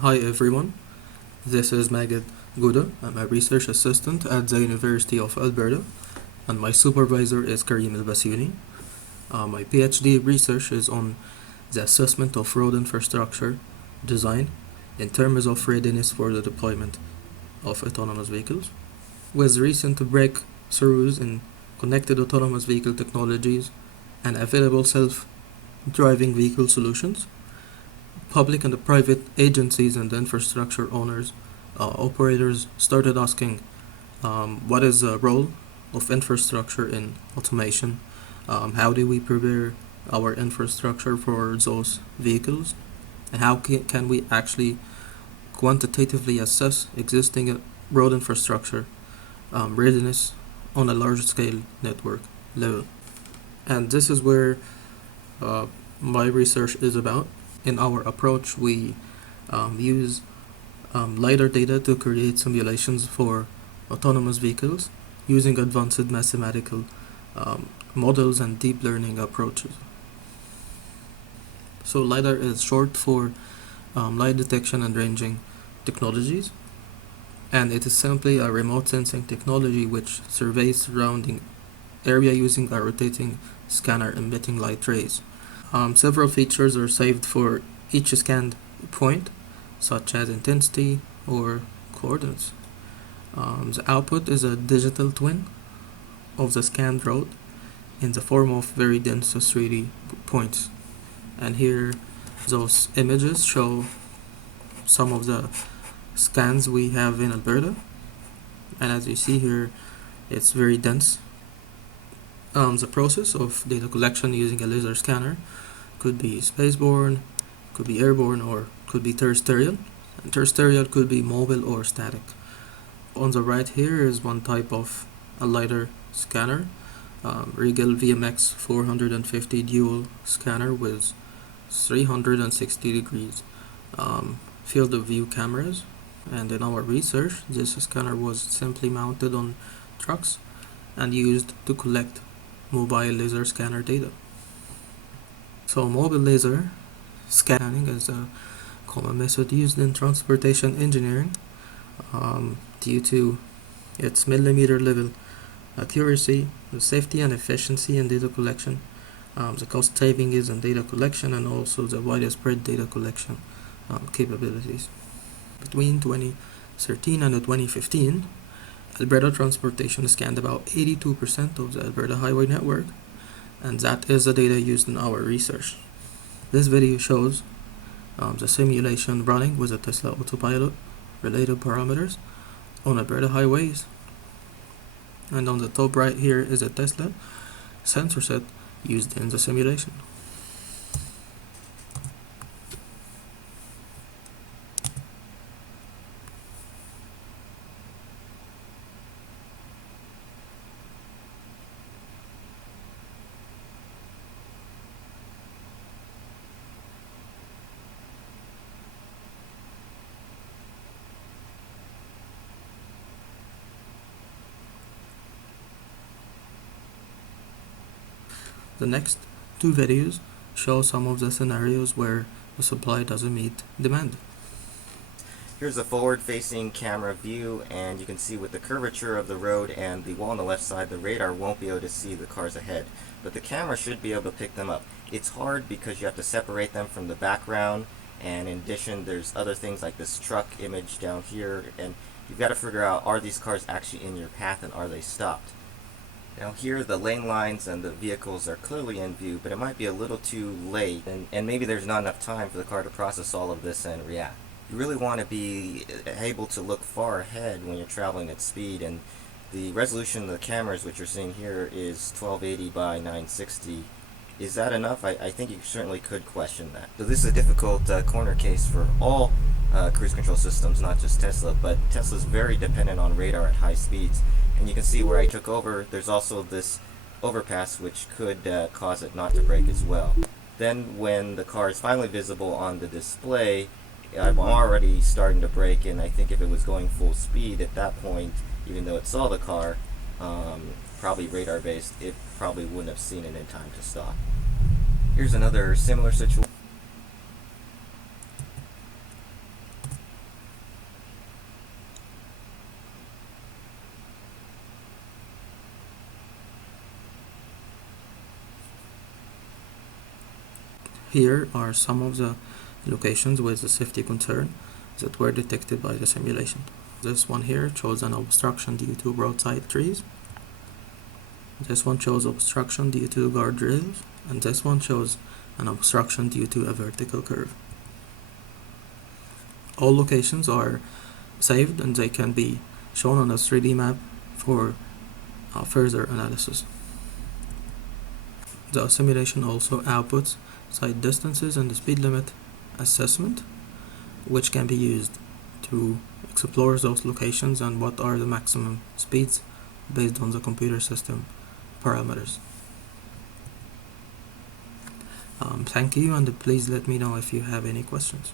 Hi everyone, this is Gouda. I'm a research assistant at the University of Alberta, and my supervisor is Karim El-Basuni. My PhD research is on the assessment of road infrastructure design in terms of readiness for the deployment of autonomous vehicles. With recent breakthroughs in connected autonomous vehicle technologies and available self-driving vehicle solutions, public and private agencies and infrastructure owners, operators started asking what is the role of infrastructure in automation? How do we prepare our infrastructure for those vehicles? And how can we actually quantitatively assess existing road infrastructure readiness on a large scale network level? And this is where my research is about. In our approach, we use LIDAR data to create simulations for autonomous vehicles using advanced mathematical models and deep learning approaches. So LIDAR is short for light detection and ranging technologies, and it is simply a remote sensing technology which surveys surrounding area using a rotating scanner emitting light rays. Several features are saved for each scanned point, such as intensity or coordinates. The output is a digital twin of the scanned road in the form of very dense 3D points. And here those images show some of the scans we have in Alberta. And as you see here, it's very dense. The process of data collection using a laser scanner could be spaceborne, could be airborne, or could be terrestrial. And terrestrial could be mobile or static. On the right here is one type of a LIDAR scanner, Regal VMX 450 dual scanner with 360 degrees field of view cameras. And in our research, this scanner was simply mounted on trucks and used to collect mobile laser scanner data. So mobile laser scanning is a common method used in transportation engineering due to its millimeter level accuracy, the safety and efficiency in data collection, the cost savings in data collection, and also the widespread data collection capabilities. Between 2013 and 2015, Alberta Transportation scanned about 82% of the Alberta highway network, and that is the data used in our research. This video shows the simulation running with a Tesla autopilot related parameters on Alberta highways, and on the top right here is a Tesla sensor set used in the simulation. The next two videos show some of the scenarios where the supply doesn't meet demand. Here's a forward-facing camera view, and you can see with the curvature of the road and the wall on the left side, the radar won't be able to see the cars ahead, but the camera should be able to pick them up. It's hard because you have to separate them from the background, and in addition there's other things like this truck image down here, and you've got to figure out, are these cars actually in your path and are they stopped? Now here the lane lines and the vehicles are clearly in view, but it might be a little too late, and maybe there's not enough time for the car to process all of this and react. You really want to be able to look far ahead when you're traveling at speed, and the resolution of the cameras, which you're seeing here, is 1280 by 960. Is that enough? I think you certainly could question that. So this is a difficult corner case for all cruise control systems, not just Tesla, but Tesla's very dependent on radar at high speeds. And you can see where I took over, there's also this overpass which could cause it not to brake as well. Then when the car is finally visible on the display, I'm already starting to brake, and I think if it was going full speed at that point, even though it saw the car, probably radar based, it probably wouldn't have seen it in time to stop. Here's another similar situation. Here are some of the locations with the safety concern that were detected by the simulation. This one here shows an obstruction due to roadside trees. This one shows obstruction due to guardrails, and this one shows an obstruction due to a vertical curve. All locations are saved and they can be shown on a 3D map for further analysis. The simulation also outputs sight distances and the speed limit assessment, which can be used to explore those locations and what are the maximum speeds based on the computer system parameters. Thank you, and please let me know if you have any questions.